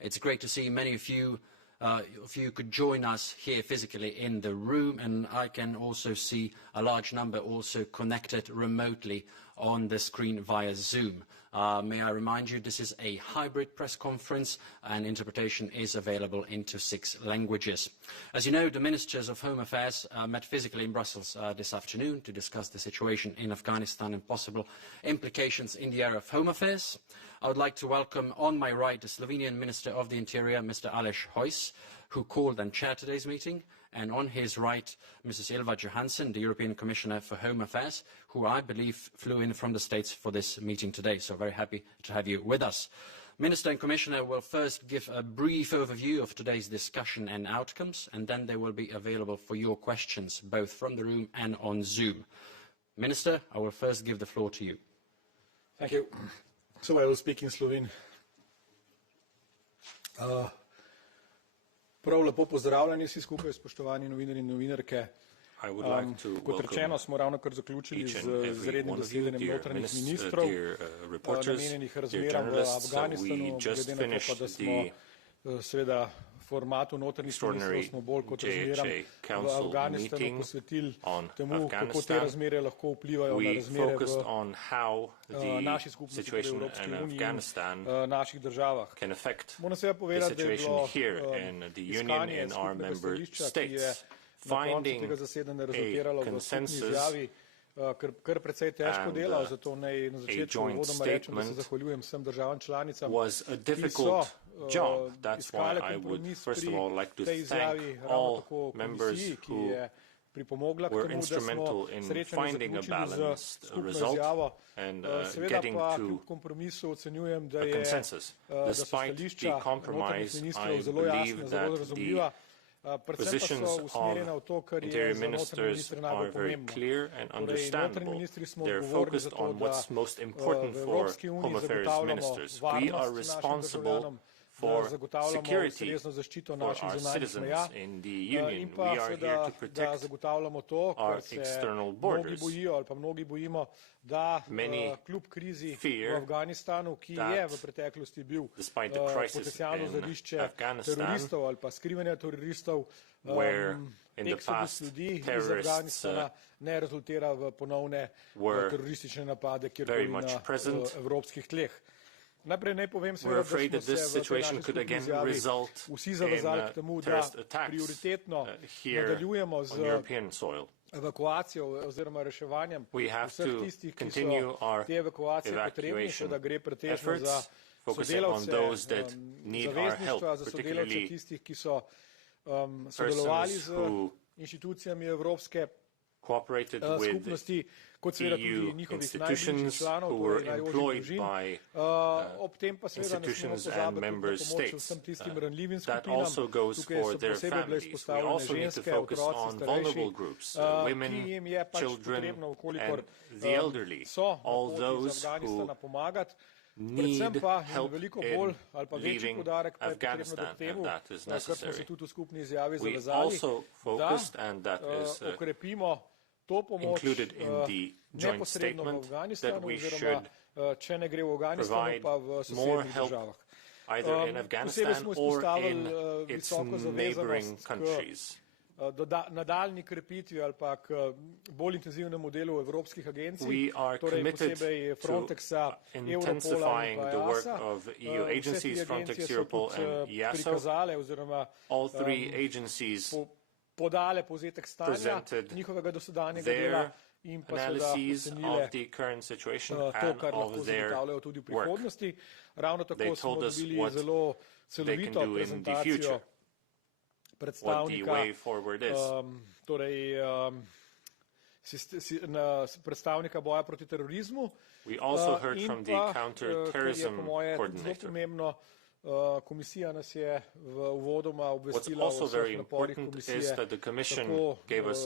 It's great to see many of you could join us here physically in the room, and I can also see a large number also connected remotely on the screen via Zoom. May I remind you, this is a hybrid press conference and interpretation is available into 6 languages. As you know, the Ministers of Home Affairs met physically in Brussels this afternoon to discuss the situation in Afghanistan and possible implications in the area of home affairs. I would like to welcome on my right the Slovenian Minister of the Interior, Mr. Aleš Hojs, who called and chaired today's meeting, and on his right, Mrs. Ylva Johansson, the European Commissioner for Home Affairs, who I believe flew in from the States for this meeting today, so very happy to have you with us. Minister and Commissioner will first give a brief overview of today's discussion and outcomes, and then they will be available for your questions, both from the room and on Zoom. Minister, I will first give the floor to you. Thank you. So I will speak in Slovene. Prav lepo pozdravljeni vsi skupaj, spoštovani novinarji in novinarke. Kot rečeno, smo ravno kar zaključili z izrednim zasedanjem notranjih ministrov, namenjenih razmeram v Afganistanu, glede na to pa, da smo seveda formatu notranjih ministrov smo bolj kot razmeram v Afganistanu posvetili temu, kako te razmere lahko vplivajo na razmere v naši skupnosti, v Evropski uniji in naših državah. Moram seveda povedati, da je bilo iskanje skupnega stališča, ki je na koncu tega zasedanja rezultiralo v skupni izjavi, kar precej težko delo, zato naj na začetku uvodoma rečem, da se zahvaljujem vsem državam članicam, ki so iskale kompromis pri tej izjavi, ravno tako komisiji, ki je pripomogla k temu, da smo srečanje zaključili z skupno izjavo. Seveda pa kljub kompromisu ocenjujem, da so stališča notranjih ministrov zelo jasna, zelo razumljiva. Predvsem pa so usmerjena v to, kar je za notranje ministre najbolj pomembno. Torej, notranji ministri smo odgovorni za to, da v Evropski uniji zagotavljamo varnost našim državljanom, da zagotavljamo ustrezno zaščito naših zunanjih meja in pa seveda, da zagotavljamo to, kar se mnogi bojijo ali pa mnogi bojimo, da kljub krizi v Afganistanu, ki je v preteklosti bil potencialno žarišče teroristov ali pa skrivanja teroristov, eksodus ljudi iz Afganistana ne rezultira v ponovne teroristične napade kjerkoli na evropskih tleh. Najprej naj povem seveda, da smo se v tej naši skupni izjavi vsi zavezali k temu, da prioritetno nadaljujemo z evakuacijo oziroma reševanjem vseh tistih, ki so te evakuacije potrebni, da gre pretežno za sodelavce zavezništva, za sodelavce tistih, ki so sodelovali z inštitucijami Evropske skupnosti, kot seveda tudi njihovih najbližjih članov, torej najožjih družin. Ob tem pa seveda ne smemo pozabiti na pomoč vsem tistim ranljivim skupinam. Tukaj so posebej bile izpostavljene ženske, otroci, starejši, ki jim je pač potrebno, kolikor so na poti iz Afganistana pomagati. Predvsem pa veliko bolj ali pa večji poudarek pa je potrebno dati temu, kar smo se tudi v skupni izjavi zavezali, da okrepimo to pomoč neposredno v Afganistanu oziroma, če ne gre v Afganistanu, pa v sosednjih državah. Posebej smo izpostavili visoko zavezanost k nadaljnji krepitvi ali pa k bolj intenzivnemu delu evropskih agencij, torej posebej Frontexa, Europola in pa EASA. Vse tri agencije so tudi prikazale oziroma podale povzetek stanja njihovega dosedanjega dela in pa seveda ocenile to, kar lahko zagotavljajo tudi v prihodnosti. Ravno tako smo dobili zelo celovito prezentacijo predstavnika, torej predstavnika boja proti terorizmu in pa, kar je po moje zelo pomembno, komisija nas je v uvodoma obvestila o vseh naporih komisije, tako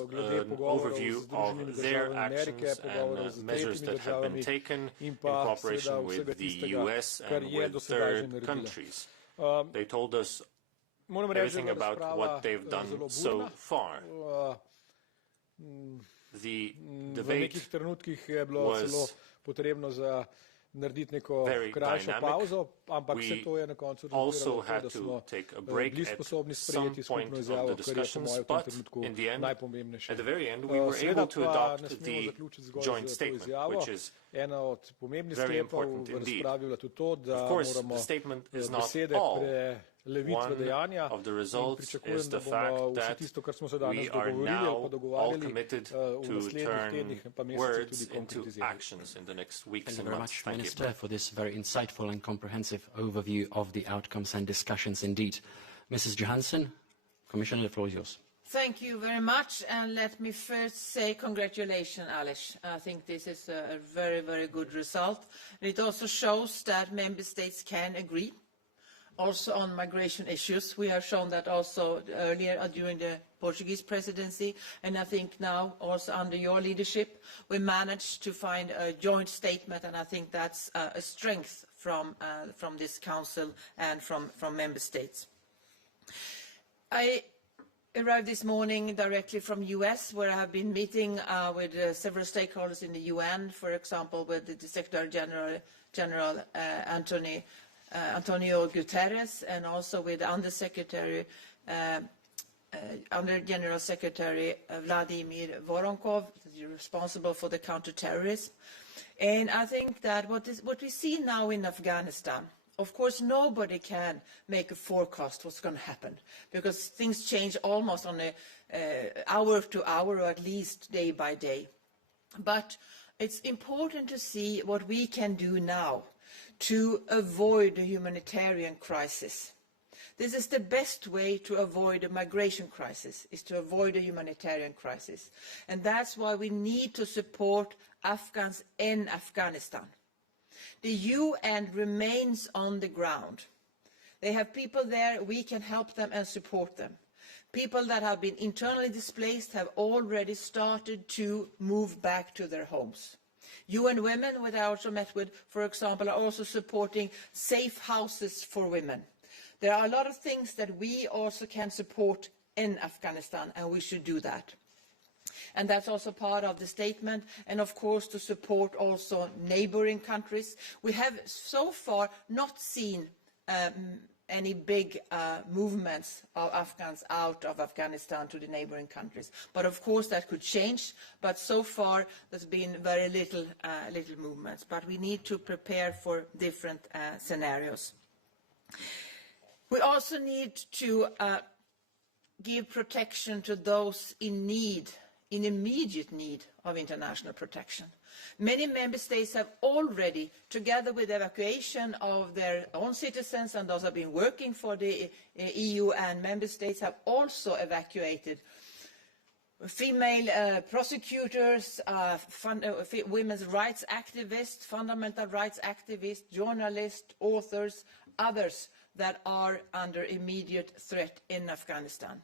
glede pogovorov z Združenimi državami Amerike, pogovorov z tretjimi državami in pa seveda vsega tistega, kar je do sedaj že naredila. Moram reči, da je razprava zelo burna. V nekih trenutkih je bilo celo potrebno za narediti neko krajšo pauzo, ampak vse to je na koncu rezultiralo, da smo bili sposobni sprejeti skupno izjavo, kar je po mojem v tem trenutku najpomembnejše. Seveda pa ne smemo zaključiti zgolj z to izjavo. Ena od pomembnih sklepov v razpravi je bila tudi to, da moramo besede preleviti v dejanja in pričakujem, da bomo vse tisto, kar smo se danes dogovorili ali pa dogovarjali, v naslednjih tednih pa mesecih tudi konkretizirali. Thank you very much, Minister, for this very insightful and comprehensive overview of the outcomes and discussions indeed. Mrs. Johansson, Commissioner, the floor is yours. Thank you very much, and let me first say congratulations, Alice. I think this is a very, very good result. It also shows that member states can agree also on migration issues. We have shown that also earlier during the Portuguese presidency, and I think now also under your leadership we managed to find a joint statement, and I think that's a strength from this Council and from member states. I arrived this morning directly from US, where I have been meeting with several stakeholders in the UN, for example with the Secretary General Antonio Guterres, and also with Under General Secretary Vladimir Voronkov, responsible for the counter-terrorism. And I think that what we see now in Afghanistan, of course, nobody can make a forecast what's going to happen, because things change almost on a hour to hour, or at least day by day. But it's important to see what we can do now to avoid a humanitarian crisis. This is the best way to avoid a migration crisis, is to avoid a humanitarian crisis. And that's why we need to support Afghans in Afghanistan. The UN remains on the ground. They have people there, we can help them and support them. People that have been internally displaced have already started to move back to their homes. UN Women, which I also met with, for example, are also supporting safe houses for women. There are a lot of things that we also can support in Afghanistan, and we should do that. And that's also part of the statement, and of course to support also neighboring countries. We have so far not seen any big movements of Afghans out of Afghanistan to the neighboring countries. But of course that could change, but so far there's been very little movements. But we need to prepare for different scenarios. We also need to give protection to those in immediate need of international protection. Many member states have already, together with evacuation of their own citizens, and those have been working for the EU and member states, have also evacuated female prosecutors, women's rights activists, fundamental rights activists, journalists, authors, others that are under immediate threat in Afghanistan.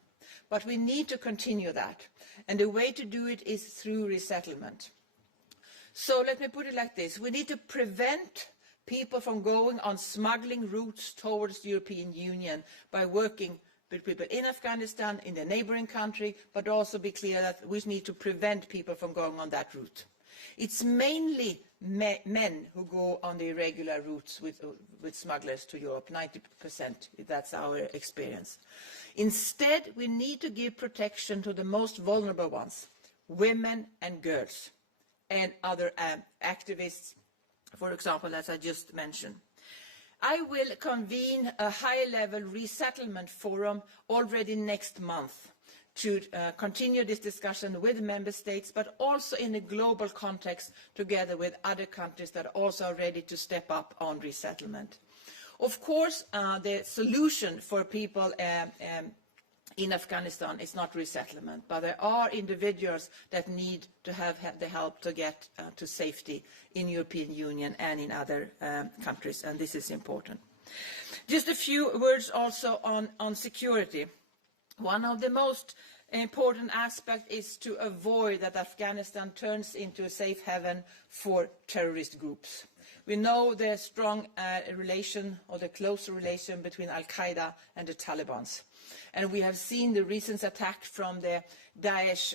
But we need to continue that, and the way to do it is through resettlement. So let me put it like this. We need to prevent people from going on smuggling routes towards the European Union by working with people in Afghanistan, in the neighboring country, but also be clear that we need to prevent people from going on that route. It's mainly men who go on the irregular routes with smugglers to Europe, 90%, that's our experience. Instead, we need to give protection to the most vulnerable ones, women and girls, and other activists, for example, as I just mentioned. I will convene a high-level resettlement forum already next month to continue this discussion with member states, but also in a global context together with other countries that are also ready to step up on resettlement. Of course, the solution for people in Afghanistan is not resettlement, but there are individuals that need to have the help to get to safety in the European Union and in other countries, and this is important. Just a few words also on security. One of the most important aspects is to avoid that Afghanistan turns into a safe haven for terrorist groups. We know the strong relation, or the close relation, between Al-Qaeda and the Taliban. And we have seen the recent attack from the Daesh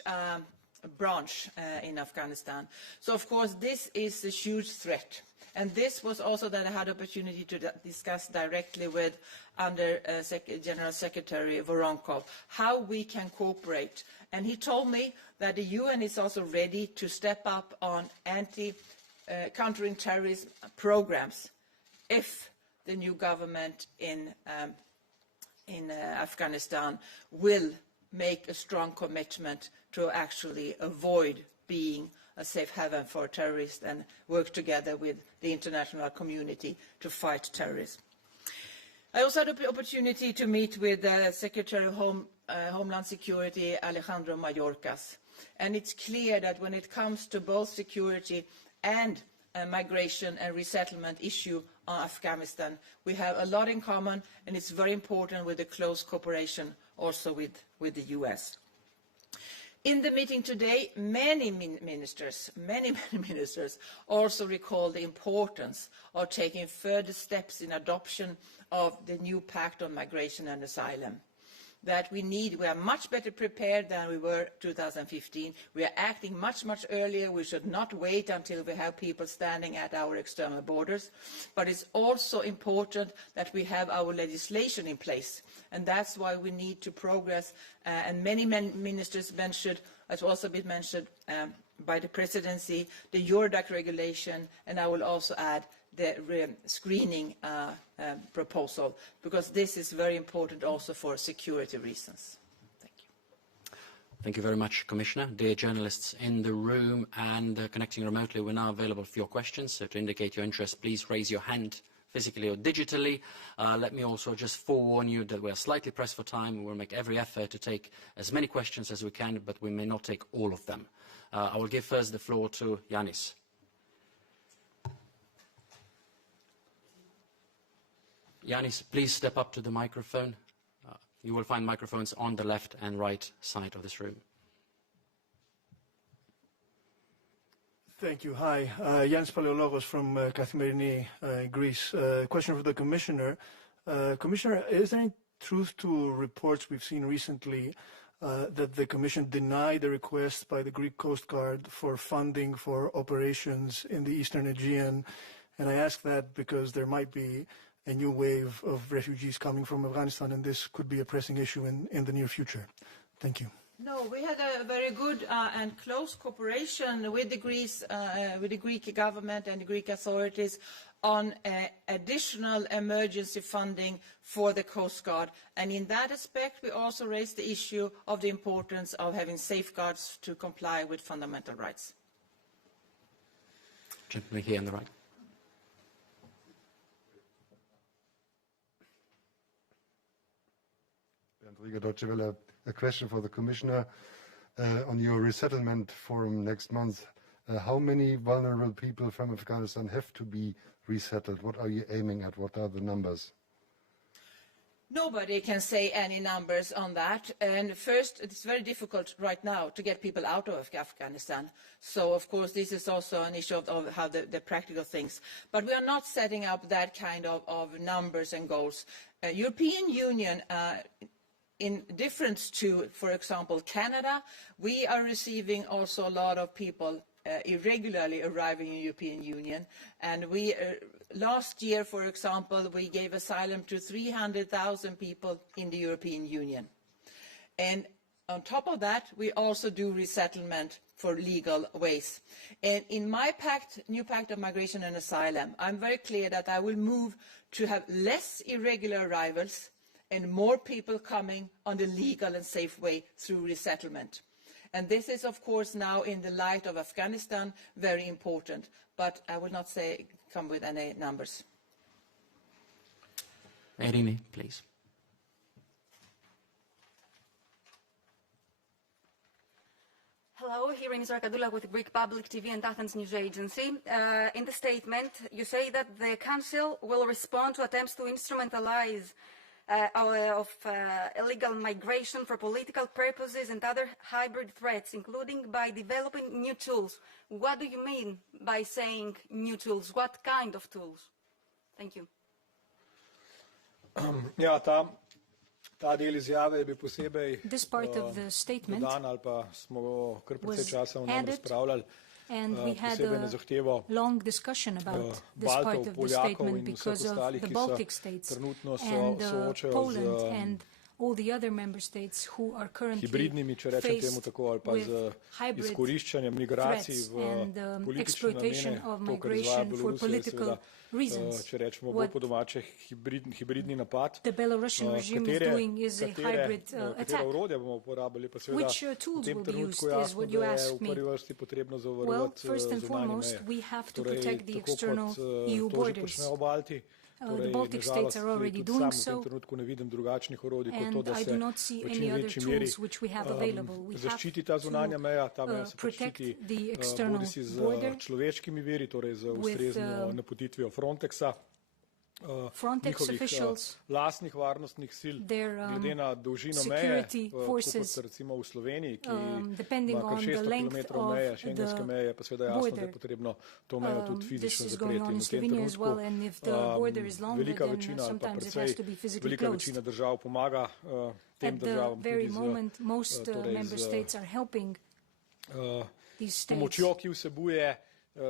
branch in Afghanistan. So, of course, this is a huge threat. And this was also that I had opportunity to discuss directly with General Secretary Voronkov, how we can cooperate. And he told me that the UN is also ready to step up on countering terrorism programs if the new government in Afghanistan will make a strong commitment to actually avoid being a safe haven for terrorists and work together with the international community to fight terrorism. I also had the opportunity to meet with Secretary of Homeland Security Alejandro Mayorkas, and it's clear that when it comes to both security and migration and resettlement issue on Afghanistan, we have a lot in common, and it's very important with the close cooperation also with the US. In the meeting today, many ministers also recalled the importance of taking further steps in adoption of the new pact on migration and asylum. That we are much better prepared than we were in 2015. We are acting much earlier. We should not wait until we have people standing at our external borders. But it's also important that we have our legislation in place. And that's why we need to progress. And many ministers mentioned, as also been mentioned by the presidency, the Eurodac regulation, and I will also add the screening proposal, because this is very important also for security reasons. Thank you. Thank you very much, Commissioner. Dear journalists in the room and connecting remotely, we're now available for your questions. So to indicate your interest, please raise your hand physically or digitally. Let me also just forewarn you that we are slightly pressed for time. We'll make every effort to take as many questions as we can, but we may not take all of them. I will give first the floor to Yanis. Yanis, please step up to the microphone. You will find microphones on the left and right side of this room. Thank you. Hi, Yanis Paleologos from Kathimerini, Greece. Question for the Commissioner. Commissioner, is there any truth to reports we've seen recently that the Commission denied the request by the Greek Coast Guard for funding for operations in the Eastern Aegean? And I ask that because there might be a new wave of refugees coming from Afghanistan, and this could be a pressing issue in the near future. Thank you. No, we had a very good and close cooperation with the Greek government and the Greek authorities on additional emergency funding for the Coast Guard. And in that aspect, we also raised the issue of the importance of having safeguards to comply with fundamental rights. Gentleman here on the right. Deutsche Welle. A question for the Commissioner on your resettlement forum next month. How many vulnerable people from Afghanistan have to be resettled? What are you aiming at? What are the numbers? Nobody can say any numbers on that. And first, it's very difficult right now to get people out of Afghanistan. So, of course, this is also an issue of how the practical things. But we are not setting up that kind of numbers and goals. European Union, in difference to, for example, Canada, we are receiving also a lot of people irregularly arriving in the European Union. And we, last year, for example, we gave asylum to 300,000 people in the European Union. And on top of that, we also do resettlement for legal ways. And in my new pact of migration and asylum, I'm very clear that I will move to have less irregular arrivals and more people coming on the legal and safe way through resettlement. And this is, of course, now in the light of Afghanistan, very important. But I will not come with any numbers. Irene, please. Hello, here is Arkadula with Greek Public TV and Athens News Agency. In the statement, you say that the Council will respond to attempts to instrumentalize illegal migration for political purposes and other hybrid threats, including by developing new tools. What do you mean by saying new tools? What kind of tools? Thank you. This part of the statement was added posebej na zahtevo Baltov, Poljakov in vseh ostalih, ki se trenutno soočajo z all the other member states who are currently hibridnimi, če rečem temu tako, ali pa z izkoriščanjem migracij v politične namene, to, kar izvaja Belorusija, je seveda, če rečemo bolj po domače, hibridni napad. Katera orodja bomo uporabili, pa seveda v tem trenutku jasno, da je v prvi vrsti potrebno zavarovati zunanje meje. Torej, tako kot to že počnejo Balti. The Baltic states are already doing so, and I do not see any other tools which we have available. We have to protect the external border with Frontex officials, lastnih varnostnih sil, glede na dolžino meje, kot recimo v Sloveniji, ki ima kar 600 kilometrov meje, šengenske meje, pa seveda jasno, da je potrebno to mejo tudi fizično zapreti. In v tem trenutku velika večina ali pa precej velika večina držav pomaga tem državam tudi z pomočjo, ki vsebuje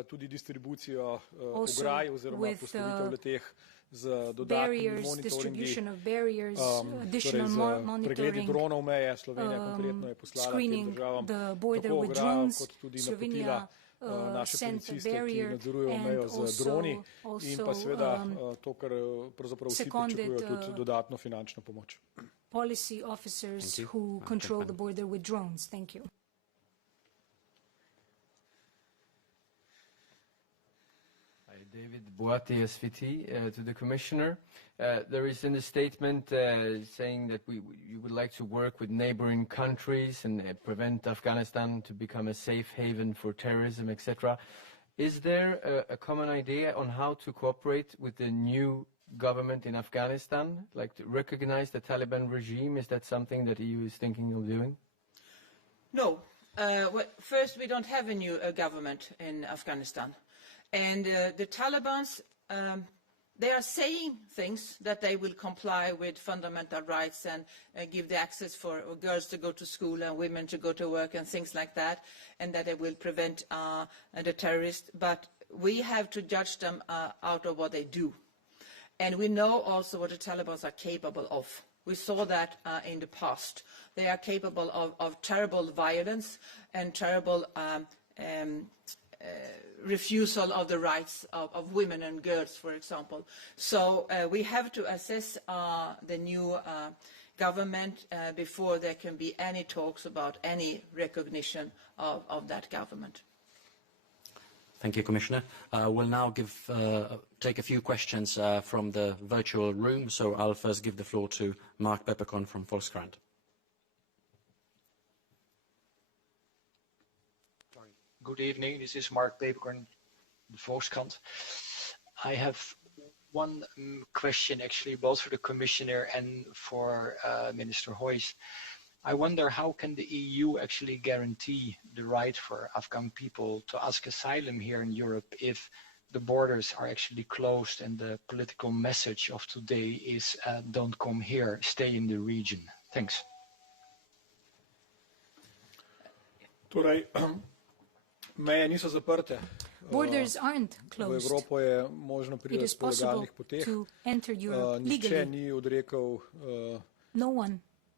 tudi distribucijo ograj oziroma postavitev leteh z dodatnimi monitoringi, torej z pregledi dronov meje. Slovenija konkretno je poslala tem državam tako ograjo kot tudi napotila naše policiste, ki nadzorujejo mejo z droni in pa seveda to, kar pravzaprav vsi pričakujejo, tudi dodatno finančno pomoč. Policy officers who control the border with drones. Thank you. David Boati, SVT, to the Commissioner. There is in the statement saying that you would like to work with neighboring countries and prevent Afghanistan to become a safe haven for terrorism, etc. Is there a common idea on how to cooperate with the new government in Afghanistan, like to recognize the Taliban regime? Is that something that the EU is thinking of doing? No. Well, first, we don't have a new government in Afghanistan. And the Taliban, they are saying things that they will comply with fundamental rights and give the access for girls to go to school and women to go to work and things like that, and that they will prevent the terrorists. But we have to judge them out of what they do. And we know also what the Taliban are capable of. We saw that in the past. They are capable of terrible violence and terrible refusal of the rights of women and girls, for example. So we have to assess the new government before there can be any talks about any recognition of that government. Thank you, Commissioner. We'll now take a few questions from the virtual room. So I'll first give the floor to Mark Peppercorn from Volkskrant. Good evening, this is Mark Peppercorn, the Volkskrant. I have one question actually, both for the Commissioner and for Minister Hoijs. I wonder how can the EU actually guarantee the right for Afghan people to ask asylum here in Europe if the borders are actually closed and the political message of today is don't come here, stay in the region. Thanks. Meje niso zaprte. Borders aren't closed. V Evropo je možno priti po legalnih poteh. Nihče ni odrekel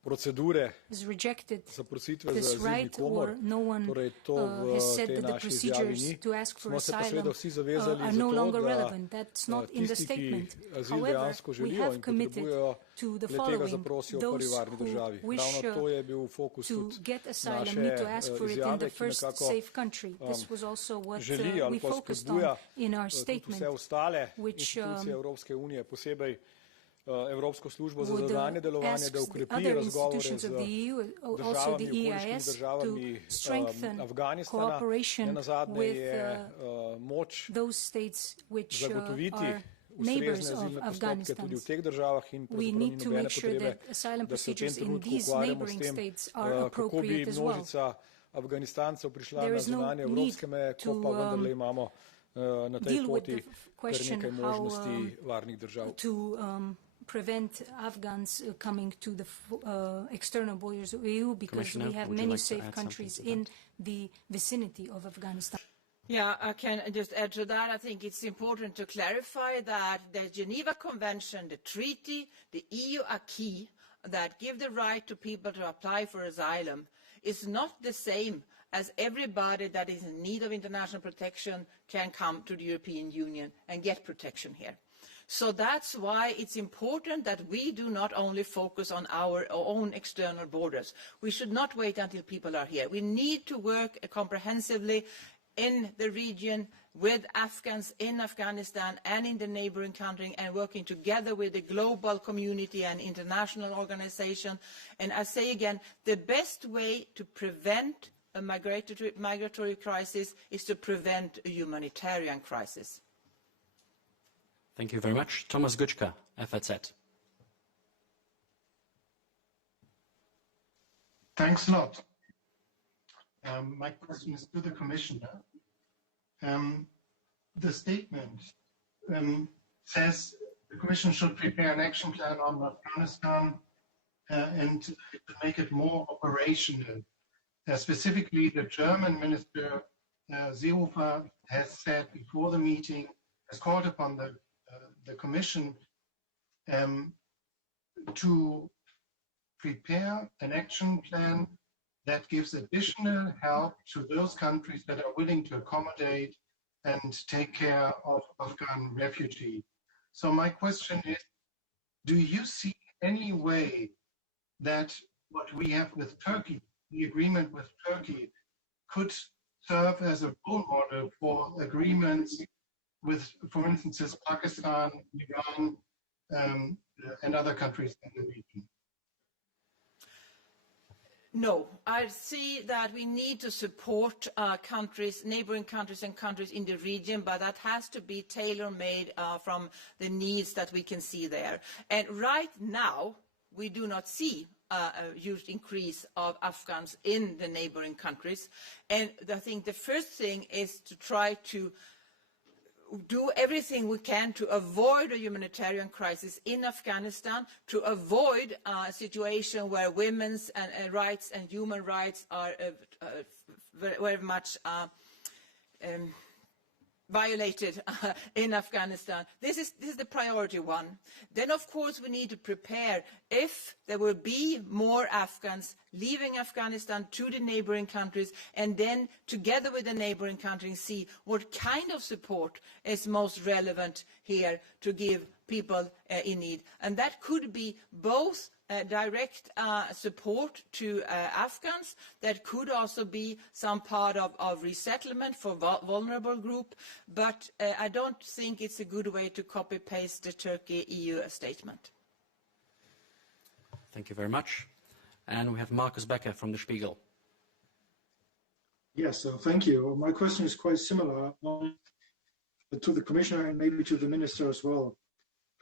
procedure zaprositve za azil nikomur. Torej to v tej naši izjavi ni. Smo se pa seveda vsi zavezali za to, da tisti, ki azil dejansko želijo in potrebujejo, le-tega zaprosijo v prvi varni državi. Ravno to je bil fokus tudi naše izjave, ki nekako želi ali pa spodbuja tudi vse ostale institucije Evropske unije, posebej Evropsko službo za zunanje delovanje, da ukrepi razgovore z državami, okoliškimi državami Afganistana. Nenazadnje je moč zagotoviti ustrezne azilne postopke tudi v teh državah in pravzaprav ni nobene potrebe, da se v tem trenutku ukvarjamo s tem, kako bi množica Afganistancev prišla na zunanje evropske meje, ko pa vendarle imamo na tej poti kar nekaj možnosti varnih držav. Prevent Afghans coming to the external borders of EU because we have many safe countries in the vicinity of Afghanistan. Yeah, I can just add to that. I think it's important to clarify that the Geneva Convention, the treaty, the EU acquis that give the right to people to apply for asylum is not the same as everybody that is in need of international protection can come to the European Union and get protection here. So that's why it's important that we do not only focus on our own external borders. We should not wait until people are here. We need to work comprehensively in the region with Afghans in Afghanistan and in the neighboring country, and working together with the global community and international organization. And I say again, the best way to prevent a migratory crisis is to prevent a humanitarian crisis. Thank you very much. Thomas Guczka, FAZ. Thanks a lot. My question is to the Commissioner. The statement says the Commission should prepare an action plan on Afghanistan and make it more operational. Specifically, the German Minister Seehofer has said before the meeting, has called upon the Commission to prepare an action plan that gives additional help to those countries that are willing to accommodate and take care of Afghan refugees. So my question is, do you see any way that what we have with Turkey, the agreement with Turkey, could serve as a role model for agreements with, for instance, Pakistan, Iran, and other countries in the region? No, I see that we need to support countries, neighboring countries and countries in the region, but that has to be tailor-made from the needs that we can see there. And right now, we do not see a huge increase of Afghans in the neighboring countries. And I think the first thing is to try to do everything we can to avoid a humanitarian crisis in Afghanistan, to avoid a situation where women's rights and human rights are very much violated in Afghanistan. This is the priority one. Then, of course, we need to prepare if there will be more Afghans leaving Afghanistan to the neighboring countries, and then together with the neighboring countries see what kind of support is most relevant here to give people in need. And that could be both direct support to Afghans. That could also be some part of resettlement for vulnerable group. But I don't think it's a good way to copy-paste the Turkey EU statement. Thank you very much. And we have Markus Becker from The Spiegel. Yes, thank you. My question is quite similar to the Commissioner and maybe to the Minister as well.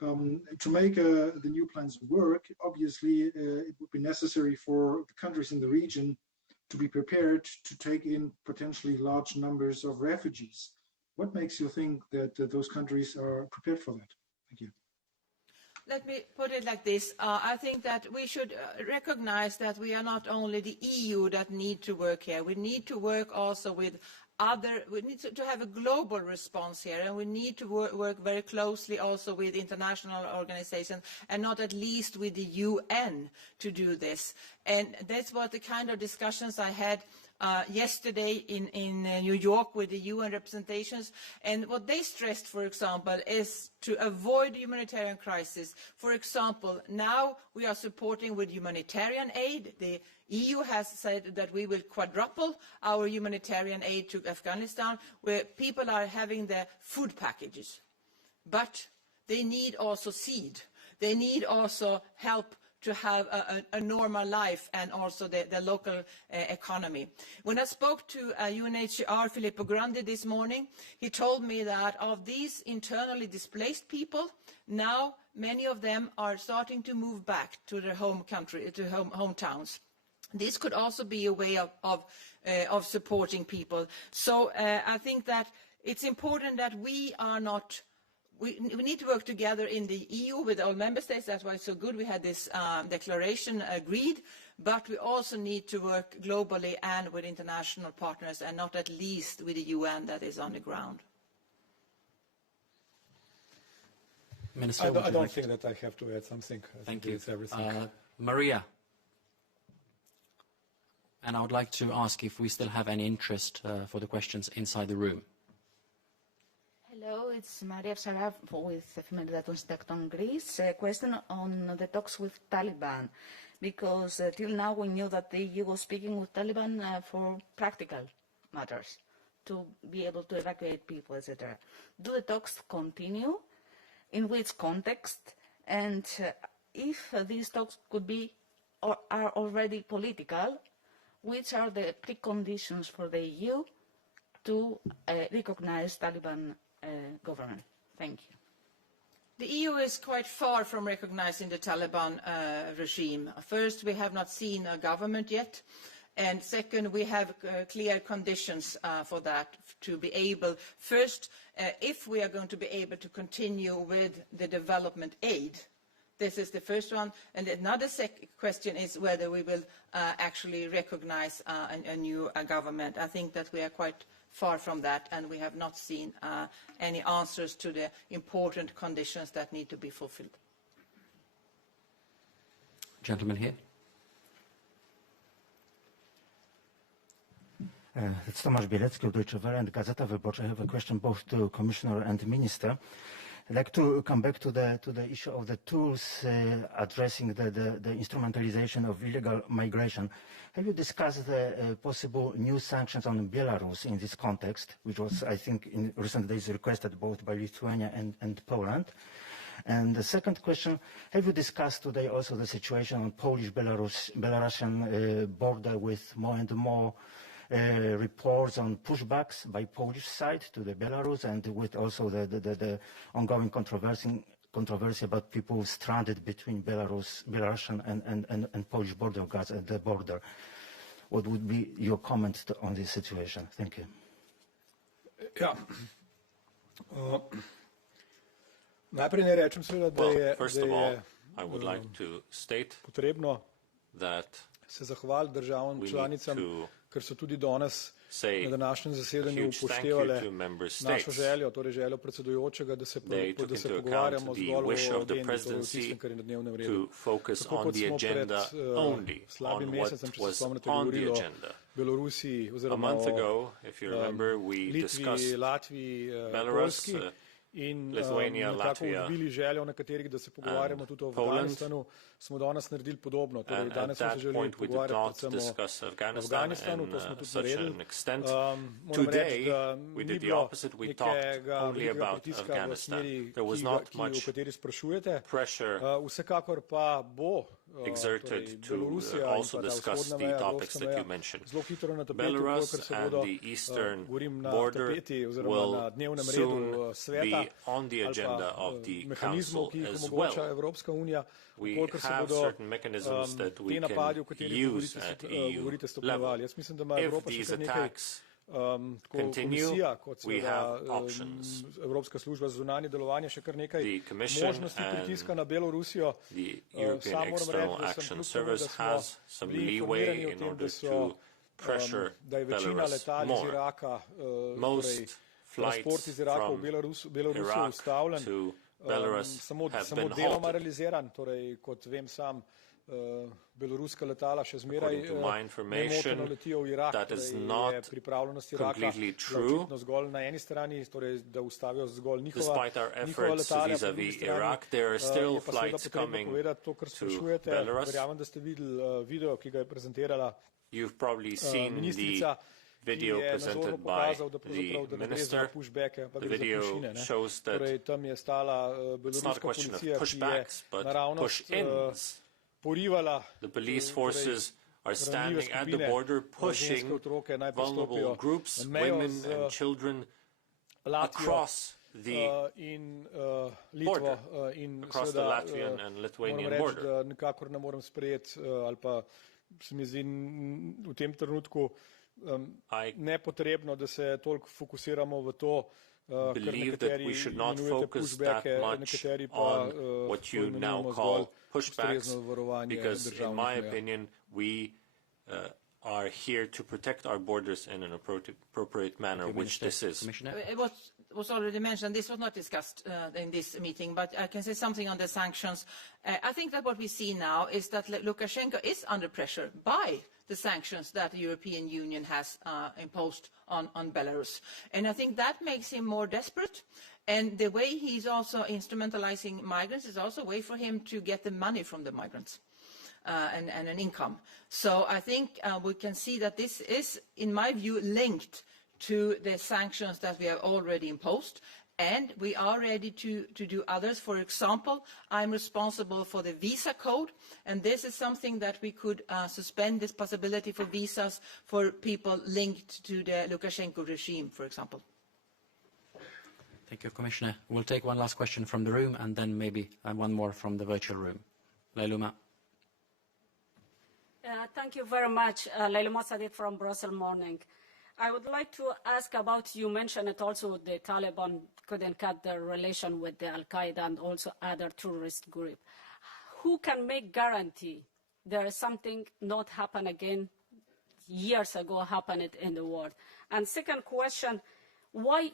To make the new plans work, obviously it would be necessary for the countries in the region to be prepared to take in potentially large numbers of refugees. What makes you think that those countries are prepared for that? Thank you. Let me put it like this. I think that we should recognize that we are not only the EU that need to work here. We need to work also with we need to have a global response here, and we need to work very closely also with international organizations, and not at least with the UN to do this. And that's what the kind of discussions I had yesterday in New York with the UN representations. And what they stressed, for example, is to avoid humanitarian crisis. For example, now we are supporting with humanitarian aid. The EU has said that we will quadruple our humanitarian aid to Afghanistan, where people are having their food packages. But they need also seed. They need also help to have a normal life, and also the local economy. When I spoke to UNHCR Filippo Grandi this morning, he told me that of these internally displaced people, now many of them are starting to move back to their home country, to hometowns. This could also be a way of supporting people. So I think that it's important that we are not we need to work together in the EU with all member states. That's why it's so good we had this declaration agreed. But we also need to work globally and with international partners, and not at least with the UN that is on the ground. Minister, I don't think that I have to add something. Thank you. It's everything. Maria. And I would like to ask if we still have any interest for the questions inside the room. Hello, it's Maria Saraf with Εφημερίδα των Συντακτών Greece. A question on the talks with Taliban, because till now we knew that the EU was speaking with Taliban for practical matters, to be able to evacuate people, etc. Do the talks continue? In which context? And if these talks could be or are already political, which are the preconditions for the EU to recognize Taliban government? Thank you. The EU is quite far from recognizing the Taliban regime. First, we have not seen a government yet. And second, we have clear conditions for that to be able, first, if we are going to be able to continue with the development aid. This is the first one. And another question is whether we will actually recognize a new government. I think that we are quite far from that, and we have not seen any answers to the important conditions that need to be fulfilled. Gentleman here. It's Tomasz Bielecki of Deutsche Welle and Gazeta Wyborcza. I have a question both to Commissioner and Minister. I'd like to come back to the issue of the tools addressing the instrumentalization of illegal migration. Have you discussed the possible new sanctions on Belarus in this context, which was, I think, in recent days requested both by Lithuania and Poland? And the second question, have you discussed today also the situation on Polish-Belarusian border with more and more reports on pushbacks by Polish side to the Belarus, and with also the ongoing controversy about people stranded between Belarusian and Polish border guards at the border? What would be your comment on this situation? Thank you. Yeah. Najprej ne rečem seveda, da je potrebno se zahvaliti državam članicam, ker so tudi danes na današnjem zasedanju upoštevale našo željo, torej željo predsedujočega, da se pogovarjamo zgolj o agendi, torej o tistem, kar je na dnevnem redu. Tako kot smo pred slabim mesecem, če se spomnite, govorili o Belorusiji oziroma o Litvi, Latviji, Poljski, in nekako odbili željo nekaterih, da se pogovarjamo tudi o Afganistanu, smo danes naredili podobno. Torej, danes smo se želeli pogovarjati predvsem o Afganistanu, to smo tudi naredili. Moram reči, da ni bilo nekega velikega pritiska v smeri, v kateri sprašujete. Vsekakor pa bo exerted to also discuss the topics that you mentioned. Belarus and the eastern border will soon be on the agenda of the Council as well. We have certain mechanisms that we can use at EU level. If these attacks continue, we have options. The Commission and the European External Action Service has some leeway in order to pressure Belarus more. Most flights from Iraq to Belarus have been halted. Beloruska letala še zmeraj nemoteno letijo v Irak, torej je pripravljenost Iraka očitno zgolj na eni strani, torej da ustavijo zgolj njihova letala, po drugi strani je pa seveda potrebno povedati to, kar sprašujete. Verjamem, da ste videli video, ki ga je prezentirala ministrica, ki je nazorno pokazal, da pravzaprav da ne gre za pushbacke, ampak gre za pušine. Torej tam je stala beloruska policija, ki je naravnost the police forces are standing at the border, pushing vulnerable groups, women and children across the border, across the Latvian and Lithuanian border. Nikakor ne morem sprejeti, ali pa se mi zdi v tem trenutku nepotrebno, da se toliko fokusiramo v to, believe that we should not focus that much on what you now call pushbacks, because in my opinion, we are here to protect our borders in an appropriate manner, which this is. It was already mentioned, this was not discussed in this meeting, but I can say something on the sanctions. I think that what we see now is that Lukashenko is under pressure by the sanctions that the European Union has imposed on Belarus. And I think that makes him more desperate. And the way he's also instrumentalizing migrants is also a way for him to get the money from the migrants. And an income. So I think we can see that this is, in my view, linked to the sanctions that we have already imposed, and we are ready to do others. For example, I'm responsible for the visa code, and this is something that we could suspend this possibility for visas for people linked to the Lukashenko regime, for example. Thank you, Commissioner. We'll take one last question from the room, and then maybe one more from the virtual room. Lailuma. Thank you very much, Lailuma Sadiq from Brussels Morning. I would like to ask about, you mentioned it also, the Taliban couldn't cut their relation with the Al-Qaeda and also other terrorist groups. Who can make guarantee there is something not happen again, years ago happened in the world? And second question, why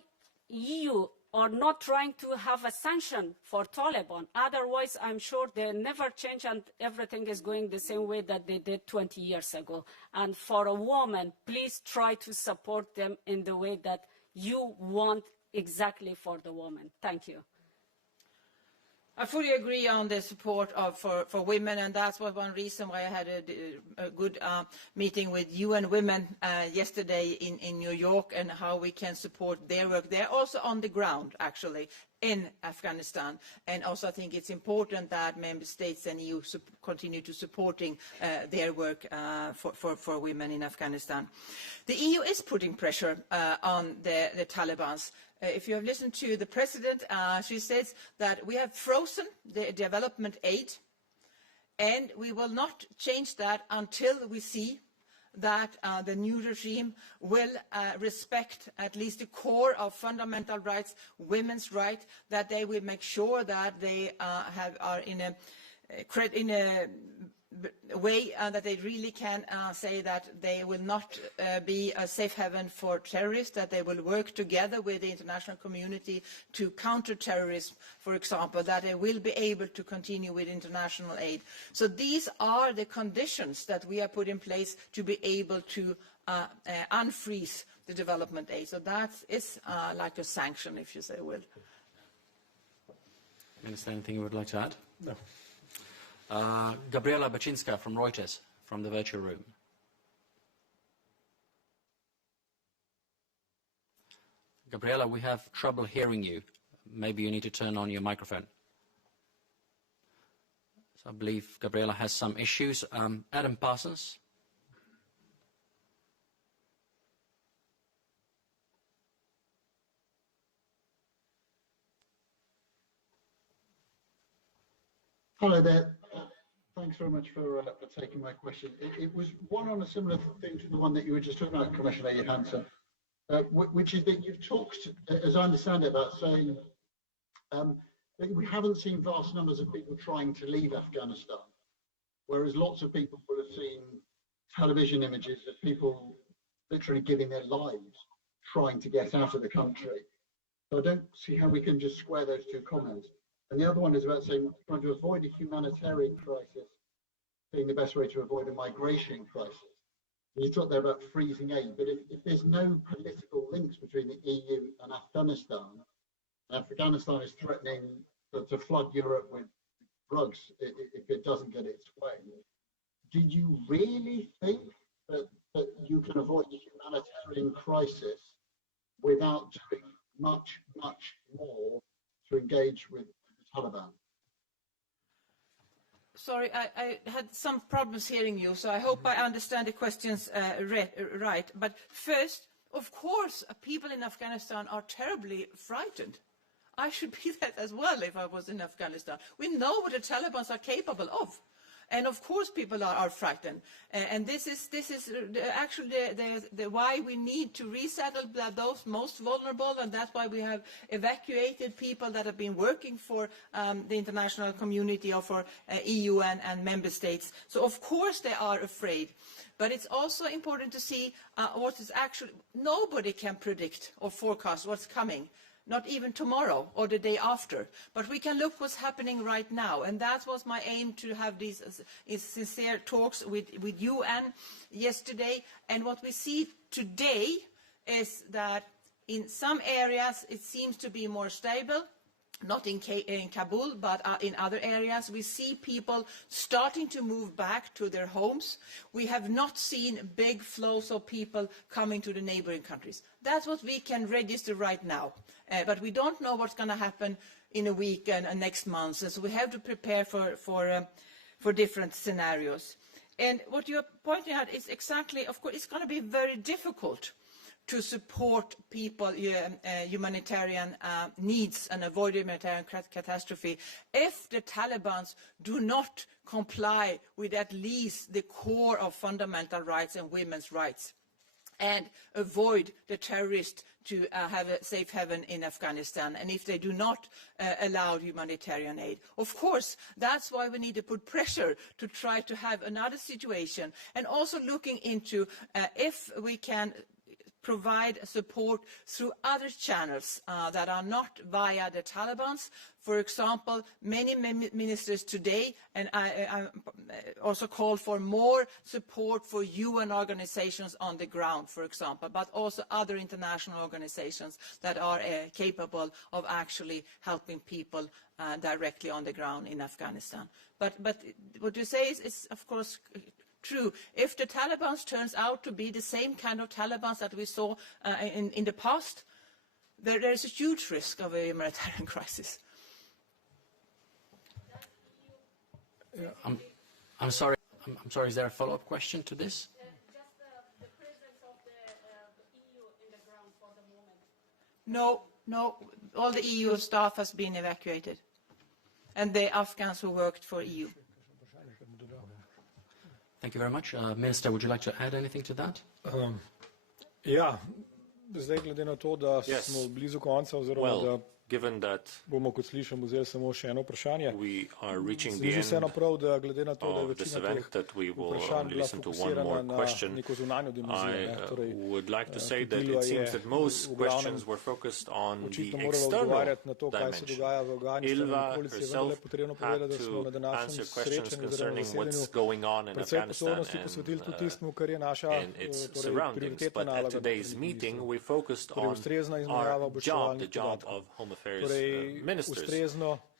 EU are not trying to have a sanction for Taliban? Otherwise, I'm sure they never change and everything is going the same way that they did 20 years ago. And for a woman, please try to support them in the way that you want exactly for the woman. Thank you. I fully agree on the support for women, and that's one reason why I had a good meeting with UN Women yesterday in New York, and how we can support their work. They're also on the ground, actually, in Afghanistan, and also I think it's important that member states and EU continue to supporting their work for women in Afghanistan. The EU is putting pressure on the Taliban. If you have listened to the President, she says that we have frozen the development aid, and we will not change that until we see that the new regime will respect at least the core of fundamental rights, women's rights, that they will make sure that they are in a way that they really can say that they will not be a safe haven for terrorists, that they will work together with the international community to counter terrorism, for example, that they will be able to continue with international aid. So these are the conditions that we have put in place to be able to unfreeze the development aid. So that is like a sanction, if you say will. Minister, anything you would like to add? No. Gabriela Baczynska from Reuters, from the virtual room. Gabriela, we have trouble hearing you. Maybe you need to turn on your microphone. So I believe Gabriela has some issues. Adam Parsons. Hello there. Thanks very much for taking my question. It was one on a similar thing to the one that you were just talking about, Commissioner Johansson, which is that you've talked, as I understand it, about saying that we haven't seen vast numbers of people trying to leave Afghanistan, whereas lots of people would have seen television images of people literally giving their lives trying to get out of the country. So I don't see how we can just square those two comments. And the other one is about saying trying to avoid a humanitarian crisis being the best way to avoid a migration crisis. And you talked there about freezing aid, but if there's no political links between the EU and Afghanistan is threatening to flood Europe with drugs if it doesn't get its way. Do you really think that you can avoid a humanitarian crisis without doing much, much more to engage with the Taliban? Sorry, I had some problems hearing you, so I hope I understand the questions right. But first, of course, people in Afghanistan are terribly frightened. I should be that as well if I was in Afghanistan. We know what the Taliban are capable of. And of course people are frightened. And this is actually why we need to resettle those most vulnerable, and that's why we have evacuated people that have been working for the international community or for EU and member states. So of course they are afraid. But it's also important to see what is actually, nobody can predict or forecast what's coming. Not even tomorrow or the day after. But we can look what's happening right now. And that was my aim, to have these sincere talks with UN yesterday. And what we see today is that in some areas it seems to be more stable. Not in Kabul, but in other areas. We see people starting to move back to their homes. We have not seen big flows of people coming to the neighboring countries. That's what we can register right now. But we don't know what's going to happen in a week and next month. So we have to prepare for different scenarios. And what you're pointing out is exactly, of course, it's going to be very difficult to support people, humanitarian needs and avoid humanitarian catastrophe if the Taliban do not comply with at least the core of fundamental rights and women's rights, and avoid the terrorists to have a safe haven in Afghanistan, and if they do not allow humanitarian aid. Of course, that's why we need to put pressure to try to have another situation, and also looking into if we can provide support through other channels that are not via the Taliban. For example, many ministers today, and I also call for more support for UN organizations on the ground, for example, but also other international organizations that are capable of actually helping people directly on the ground in Afghanistan. But what you say is of course, true. If the Taliban turns out to be the same kind of Taliban that we saw in the past, there is a huge risk of a humanitarian crisis. I'm sorry. I'm sorry. Is there a follow-up question to this? Just the presence of the EU in the ground for the moment. No. All the EU staff has been evacuated, and the Afghans who worked for EU. Thank you very much. Minister, would you like to add anything to that? Ja, zdaj glede na to, da smo blizu konca, oziroma da given that bomo, kot slišim, vzeli samo še eno vprašanje. We are reaching the end of this event that we will only listen to one more question. I would like to say that it seems that most questions were focused on the external dimension. Ilva herself had to answer questions concerning what's going on in Afghanistan and its surroundings. But at today's meeting, we focused on our job, the job of Home Affairs ministers,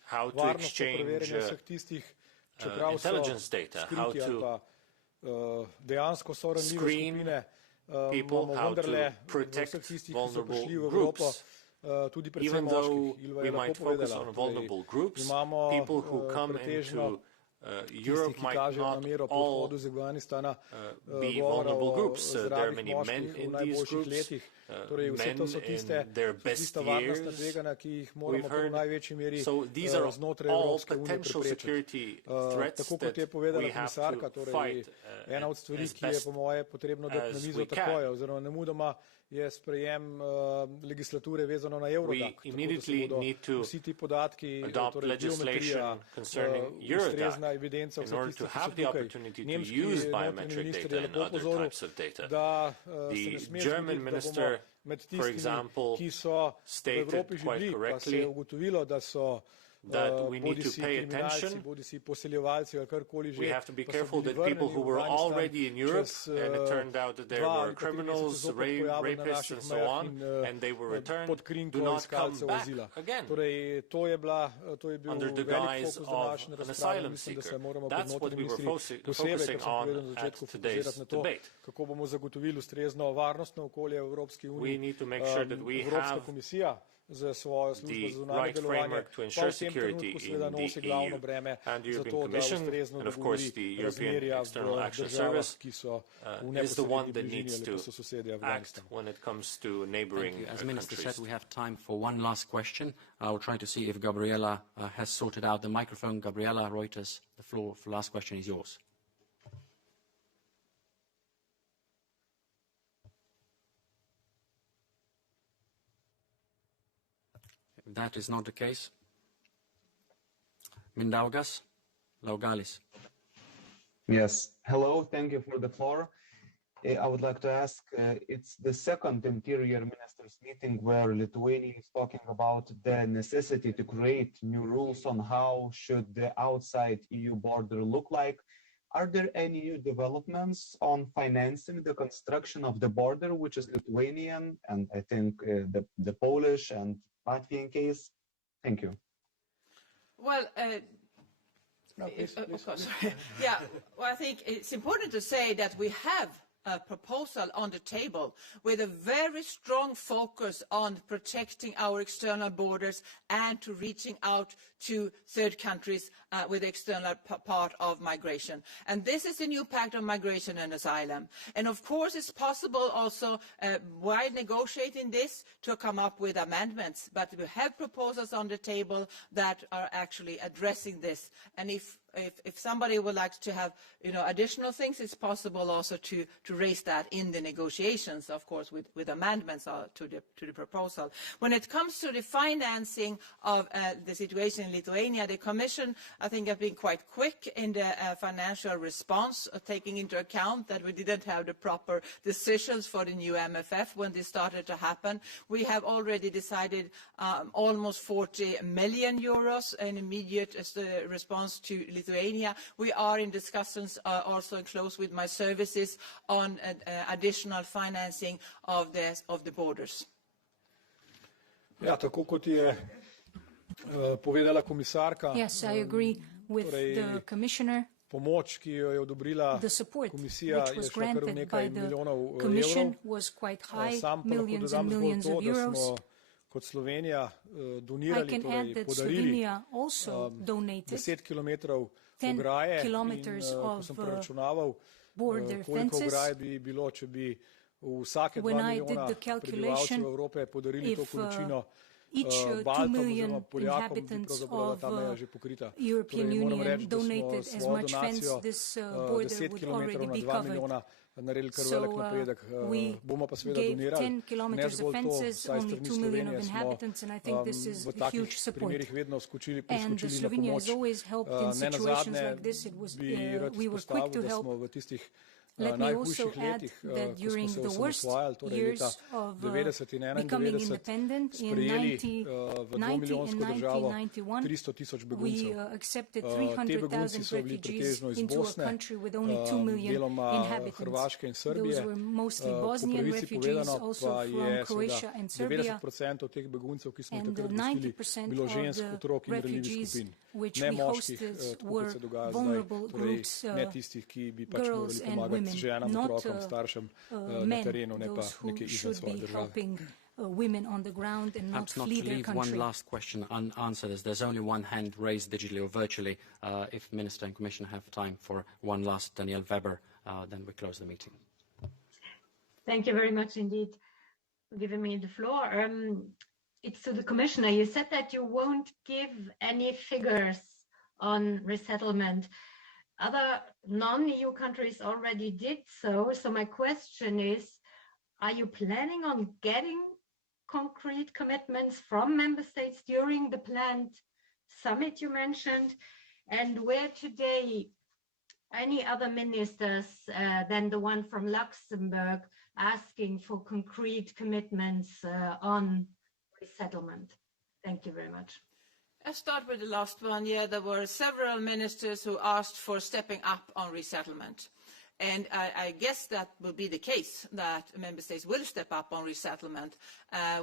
how to exchange intelligence data, how to screen people, how to protect vulnerable groups. Even though we might focus on vulnerable groups, people who come into Europe might not all be vulnerable groups. There are many men in these groups, men in their best years, we've heard. So these are all potential security threats that we have to fight as best as we can. Je sprejem legislature vezano na Eurodac. We immediately need to adopt legislation concerning Eurodac in order to have the opportunity to use biometric data and other types of data. The German minister, for example, stated quite correctly that we need to pay attention. We have to be careful that people who were already in Europe, and it turned out that there were criminals, rapists and so on, and they were returned, do not come back again under the guise of an asylum seeker. That's what we were focusing on at today's debate. We need to make sure that we have za svojo službo za zunanje delovanje, pa v tem trenutku seveda nosi glavno breme za to, da ustrezno dogovori razmerja v državah, ki so v neposredni bližini ali pa so sosedi Afganistana. As Minister said, we have time for one last question. I will try to see if Gabriela has sorted out the microphone. Gabriela, Reuters, the floor for the last question is yours. If that is not the case, Mindaugas, Laugalis. Yes. Hello. Thank you for the floor. I would like to ask, it's the second interior ministers meeting where Lithuania is talking about the necessity to create new rules on how should the outside EU border look like. Are there any new developments on financing the construction of the border, which is Lithuanian, and I think the Polish and Latvian case? Thank you. Well, of course. Yeah, well, I think it's important to say that we have a proposal on the table with a very strong focus on protecting our external borders and to reaching out to third countries with the external part of migration. And this is a new pact on migration and asylum. And of course it's possible also while negotiating this to come up with amendments, but we have proposals on the table that are actually addressing this. And if somebody would like to have additional things, it's possible also to raise that in the negotiations, of course, with amendments to the proposal. When it comes to the financing of the situation in Lithuania, the Commission, I think, have been quite quick in the financial response, taking into account that we didn't have the proper decisions for the new MFF when this started to happen. We have already decided almost 40 million euros in immediate response to Lithuania. We are in discussions also close with my services on additional financing of the borders. Ja, tako kot je povedala komisarka, yes, I agree with the commissioner. Pomoč, ki jo je odobrila komisija, je šla kar v nekaj milijonov evrov. Sam pa lahko dodam zgolj to, da smo kot Slovenija donirali, torej podarili 10 kilometrov ograje in ko sem preračunaval, koliko ograj bi bilo, če bi vsake 2 milijona prebivalcev Evrope podarili to količino Baltom oziroma Poljakom, bi pravzaprav ta meja že pokrita. Torej moram reči, da smo svojo donacijo 10 kilometrov na 2 milijona naredili kar velik napredek. Bomo pa seveda donirali, ne zgolj to, saj strani Slovenije smo v takih primerih vedno skočili na pomoč. Ne nazadnje bi rad izpostavil, da smo v tistih najhujših letih, ko smo se osamosvajali, torej leta 90 in 91, sprejeli v 2-milijonsko državo 300,000 beguncev. Te begunci so bili pretežno iz Bosne, deloma Hrvaške in Srbije. Po pravici povedano pa je seveda 90% teh beguncev, ki smo jih takrat gostili, bilo žensk, otrok in ranljivih skupin. Ne moških, tako kot se dogaja zdaj, torej ne tistih, ki bi pač morali pomagati ženam, otrokom, staršem na terenu, ne pa nekje izven svoje države. Perhaps not to leave one last question unanswered, as there's only one hand raised digitally or virtually. If Minister and Commissioner have time for one last, Danielle Weber, then we close the meeting. Thank you very much indeed for giving me the floor. It's to the Commissioner. You said that you won't give any figures on resettlement. Other non-EU countries already did so. So my question is, are you planning on getting concrete commitments from member states during the planned summit you mentioned? And where today any other ministers than the one from Luxembourg asking for concrete commitments on resettlement? Thank you very much. I'll start with the last one. Yeah, there were several ministers who asked for stepping up on resettlement. And I guess that will be the case, that member states will step up on resettlement.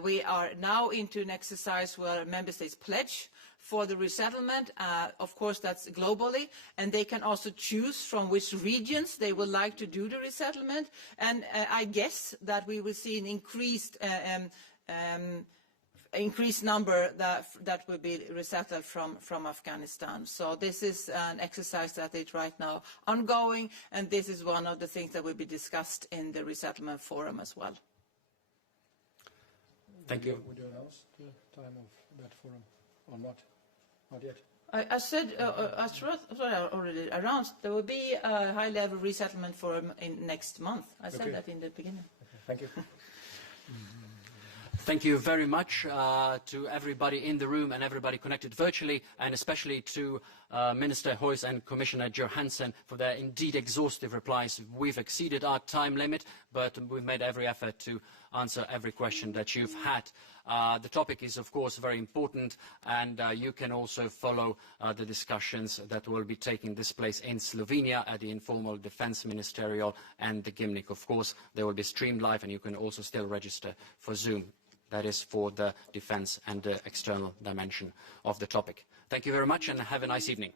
We are now into an exercise where member states pledge for the resettlement. Of course, that's globally. And they can also choose from which regions they would like to do the resettlement. And I guess that we will see an increased increased number that will be resettled from Afghanistan. So this is an exercise that is right now ongoing, and this is one of the things that will be discussed in the resettlement forum as well. Thank you. Would you announce the time of that forum or not? Not yet. I said, I already announced there will be a high-level resettlement forum next month. I said that in the beginning. Okay. Thank you. Thank you very much to everybody in the room and everybody connected virtually, and especially to Minister Hoys and Commissioner Johansson for their indeed exhaustive replies. We've exceeded our time limit, but we've made every effort to answer every question that you've had. The topic is, of course, very important, and you can also follow the discussions that will be taking this place in Slovenia at the informal defense ministerial and the Gimnik. Of course, they will be streamed live, and you can also still register for Zoom. That is for the defense and the external dimension of the topic. Thank you very much, and have a nice evening.